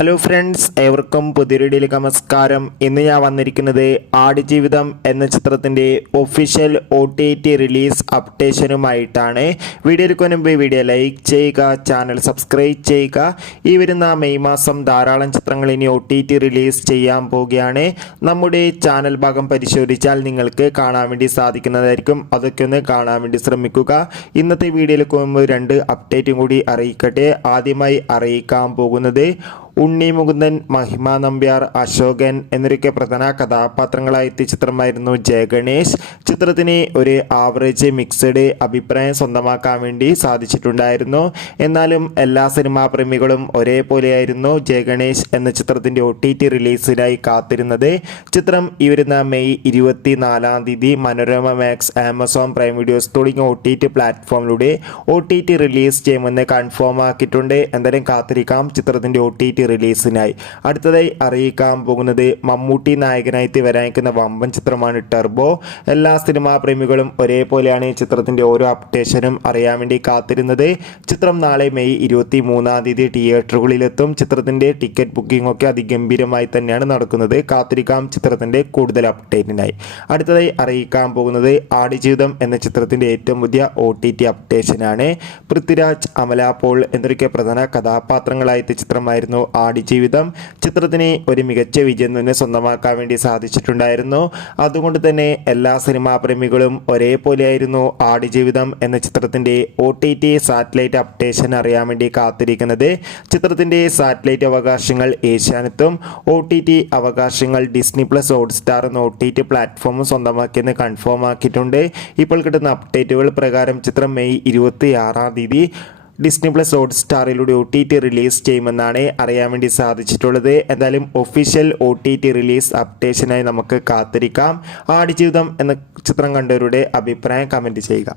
Hello friends, ഏവർക്കും പുതിയൊരു വീഡിയോയിലേക്ക് നമസ്കാരം. ഇന്ന് ഞാൻ വന്നിരിക്കുന്നത് ആടുജീവിതം എന്ന ചിത്രത്തിൻ്റെ ഒഫീഷ്യൽ OTT റിലീസ് അപ്ഡേഷനുമായിട്ടാണ്. വീഡിയോയ്ക്ക് മുൻപ് വീഡിയോ ലൈക്ക് ചെയ്യുക, ചാനൽ സബ്സ്ക്രൈബ് ചെയ്യുക. ഈ വരുന്ന മെയ് മാസം ധാരാളം ചിത്രങ്ങൾ ഇനി OTT റിലീസ് ചെയ്യാൻ പോവുകയാണ്. നമ്മുടെ ചാനൽ ഭാഗം പരിശോധിച്ചാൽ നിങ്ങൾക്ക് കാണാൻ വേണ്ടി സാധിക്കുന്നതായിരിക്കും. അതൊക്കെ ഒന്ന് കാണാൻ വേണ്ടി ശ്രമിക്കുക. ഇന്നത്തെ വീഡിയോയിലേക്ക് മുൻപ് രണ്ട് അപ്ഡേറ്റും കൂടി അറിയിക്കട്ടെ. ആദ്യമായി അറിയിക്കാൻ പോകുന്നത് ഉണ്ണി മുകുന്ദൻ, മഹിമ നമ്പ്യാർ, അശോകൻ എന്നൊക്കെ പ്രധാന കഥാപാത്രങ്ങളായി എത്തിയ ചിത്രമായിരുന്നു ജയഗണേഷ്. ചിത്രത്തിന് ഒരു ആവറേജ് മിക്സഡ് അഭിപ്രായം സ്വന്തമാക്കാൻ വേണ്ടി സാധിച്ചിട്ടുണ്ടായിരുന്നു. എന്നാലും എല്ലാ സിനിമാ പ്രേമികളും ഒരേപോലെയായിരുന്നു ജയഗണേഷ് എന്ന ചിത്രത്തിൻ്റെ OTT റിലീസിനായി കാത്തിരുന്നത്. ചിത്രം ഈ വരുന്ന മെയ് 24-ാം തീയതി Manorama Max, Amazon prime videos തുടങ്ങിയ OTT പ്ലാറ്റ്ഫോമിലൂടെ OTT റിലീസ് ചെയ്യുമെന്ന് കൺഫേം ആക്കിയിട്ടുണ്ട്. എന്തായാലും കാത്തിരിക്കാം ചിത്രത്തിൻ്റെ OTT റിലീസിനായി. അടുത്തതായി അറിയിക്കാൻ പോകുന്നത് മമ്മൂട്ടി നായകനായി വരാനിരിക്കുന്ന വമ്പൻ ചിത്രമാണ് ടർബോ. എല്ലാ സിനിമാ പ്രേമികളും ഒരേപോലെയാണ് ഈ ചിത്രത്തിൻ്റെ ഓരോ അപ്ഡേഷനും അറിയാൻ വേണ്ടി കാത്തിരുന്നത്. ചിത്രം നാളെ മെയ് 23-ാം തീയതി തിയേറ്ററുകളിലെത്തും. ചിത്രത്തിൻ്റെ ടിക്കറ്റ് ബുക്കിംഗ് ഒക്കെ അതിഗംഭീരമായി തന്നെയാണ് നടക്കുന്നത്. കാത്തിരിക്കാം ചിത്രത്തിൻ്റെ കൂടുതൽ അപ്ഡേറ്റിനായി. അടുത്തതായി അറിയിക്കാൻ പോകുന്നത് ആടുജീവിതം എന്ന ചിത്രത്തിൻ്റെ ഏറ്റവും പുതിയ OTT അപ്ഡേഷനാണ്. പൃഥ്വിരാജ്, അമല പോൾ എന്നൊക്കെ പ്രധാന കഥാപാത്രങ്ങളായ ചിത്രമായിരുന്നു ആടുജീവിതം. ചിത്രത്തിന് ഒരു മികച്ച വിജയം തന്നെ സ്വന്തമാക്കാൻ വേണ്ടി സാധിച്ചിട്ടുണ്ടായിരുന്നു. അതുകൊണ്ട് തന്നെ എല്ലാ സിനിമാ പ്രേമികളും ഒരേപോലെയായിരുന്നു ആടുജീവിതം എന്ന ചിത്രത്തിൻ്റെ OTT സാറ്റലൈറ്റ് അപ്ഡേഷൻ അറിയാൻ വേണ്ടി കാത്തിരിക്കുന്നത്. ചിത്രത്തിൻ്റെ സാറ്റലൈറ്റ് അവകാശങ്ങൾ ഏഷ്യാനെറ്റും OTT അവകാശങ്ങൾ ഡിസ്നി പ്ലസ് ഹോട്ട്സ്റ്റാർ എന്ന OTT പ്ലാറ്റ്ഫോമും സ്വന്തമാക്കിയെന്ന് കൺഫേം ആക്കിയിട്ടുണ്ട്. ഇപ്പോൾ കിട്ടുന്ന അപ്ഡേറ്റുകൾ പ്രകാരം ചിത്രം മെയ് 26-ാം തീയതി ഡിസ്നി പ്ലസ് ഹോട്ട്സ്റ്റാറിലൂടെ OTT റിലീസ് ചെയ്യുമെന്നാണ് അറിയാൻ വേണ്ടി സാധിച്ചിട്ടുള്ളത്. എന്തായാലും ഒഫീഷ്യൽ OTT റിലീസ് അപ്ഡേഷനായി നമുക്ക് കാത്തിരിക്കാം. ആടുജീവിതം എന്ന ചിത്രം കണ്ടവരുടെ അഭിപ്രായം കമൻറ്റ് ചെയ്യുക.